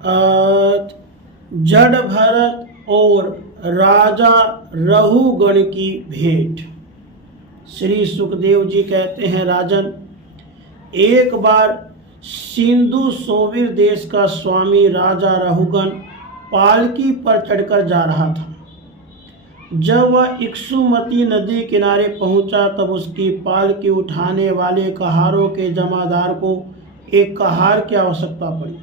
जड़ भरत और राजा रहुगण की भेंट। श्री सुखदेव जी कहते हैं, राजन, एक बार सिंधु सोवीर देश का स्वामी राजा रहुगण पालकी पर चढ़कर जा रहा था। जब वह इक्सुमती नदी किनारे पहुंचा तब उसकी पालकी उठाने वाले कहारों के जमादार को एक कहार की आवश्यकता पड़ी।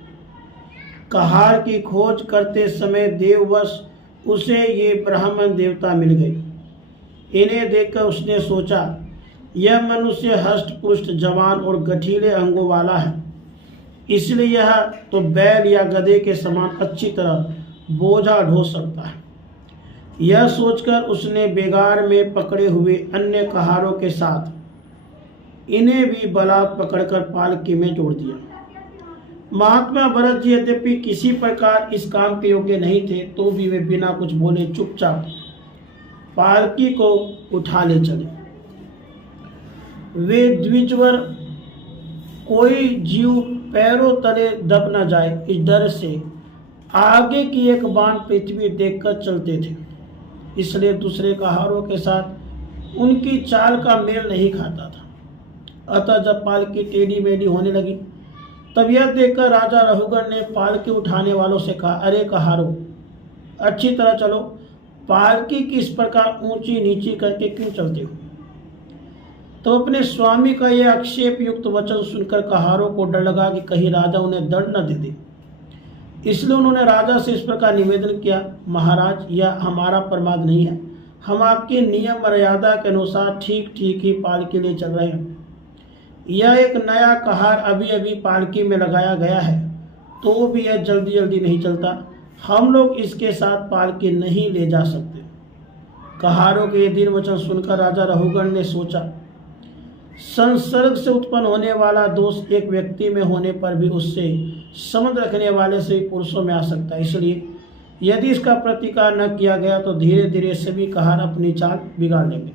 कहार की खोज करते समय देववश उसे ये ब्राह्मण देवता मिल गए। इन्हें देखकर उसने सोचा, यह मनुष्य हष्ट पुष्ट जवान और गठीले अंगों वाला है, इसलिए यह तो बैल या गधे के समान अच्छी तरह बोझा ढो सकता है। यह सोचकर उसने बेगार में पकड़े हुए अन्य कहारों के साथ इन्हें भी बलात् पकड़कर पालकी में जोड़ दिया। महात्मा भरत जी यद्यपि किसी प्रकार इस काम के योग्य नहीं थे, तो भी वे बिना कुछ बोले चुपचाप पालकी को उठा ले चले। वे द्विजवर कोई जीव पैरों तले दब न जाए इस डर से आगे की एक बाण पृथ्वी देखकर चलते थे, इसलिए दूसरे कहारों के साथ उनकी चाल का मेल नहीं खाता था। अतः जब पालकी टेढ़ी मेढ़ी होने लगी तब यह देखकर राजा रहुगण ने पालकी उठाने वालों से कहा, अरे कहारों, अच्छी तरह चलो, पालकी की इस प्रकार ऊंची नीची करके क्यों चलते हो? तो अपने स्वामी का यह आक्षेप युक्त वचन सुनकर कहारों को डर लगा कि कहीं राजा उन्हें दंड न दे दे। इसलिए उन्होंने राजा से इस प्रकार निवेदन किया, महाराज, यह हमारा प्रमाद नहीं है, हम आपके नियम मर्यादा के अनुसार ठीक ठीक ही पालकी ले चल रहे हैं। यह एक नया कहार अभी अभी पालकी में लगाया गया है, तो भी यह जल्दी जल्दी नहीं चलता, हम लोग इसके साथ पालकी नहीं ले जा सकते। कहारों के ये दीन वचन सुनकर राजा रहुगण ने सोचा, संसर्ग से उत्पन्न होने वाला दोष एक व्यक्ति में होने पर भी उससे संबंध रखने वाले सभी पुरुषों में आ सकता है, इसलिए यदि इसका प्रतिकार न किया गया तो धीरे धीरे सभी कहार अपनी चाल बिगाड़ लेंगे।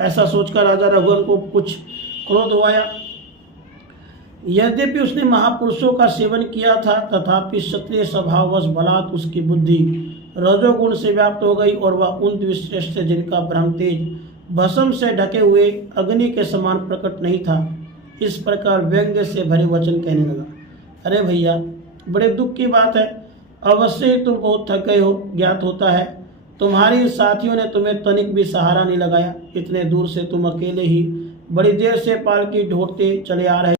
ऐसा सोचकर राजा रघुवर को कुछ क्रोध हुआ। यद्यपि उसने महापुरुषों का सेवन किया था, तथापि क्षत्रिय स्वभाववश बलात् उसकी बुद्धि रजोगुण से व्याप्त हो गई और वह उन द्विश्रेष्ठ जिनका ब्रह्म तेज भस्म से ढके हुए अग्नि के समान प्रकट नहीं था, इस प्रकार व्यंग्य से भरे वचन कहने लगा, अरे भैया, बड़े दुख की बात है, अवश्य ही तुम बहुत थक गए हो। ज्ञात होता है तुम्हारी साथियों ने तुम्हें तनिक भी सहारा नहीं लगाया। इतने दूर से तुम अकेले ही बड़ी देर से पालकी ढोते चले आ रहे